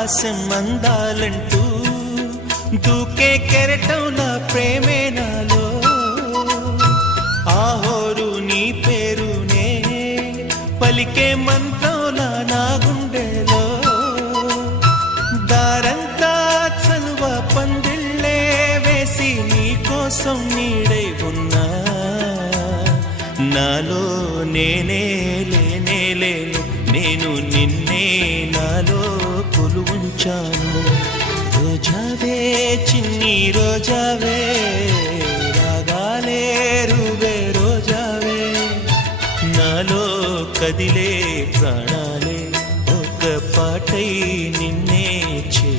ఆకాశం అందాలంటూ దూకే కెరటంలా ప్రేమే నాలో ఆహోరు నీ పేరునే పలికే మంత్రంలా నా గుండెలో దారంతా చలువ పందిళ్ళే వేసి నీ కోసం నీడై ఉన్నా నాలో నేనే లేనే లేను నేను నిన్నే నాలో కొలువుంచాను రోజావే చిన్ని రోజావే రాగాలే రువే రోజావే నాలో కదిలే ప్రాణాలే ఒక పాటై నిన్నే చే